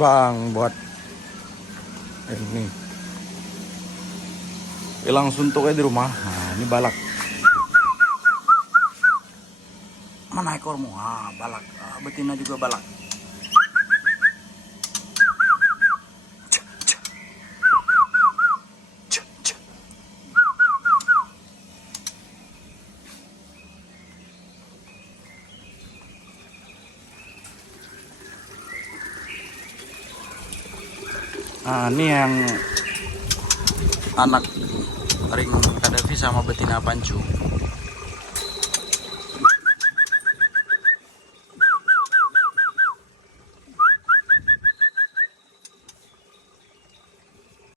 bang buat ini hilang suntuknya di rumah. Nah ini balak. Mana ekormu? Ah balak. Betina juga balak. Nah ini yang anak ring Kadafi sama betina pancu.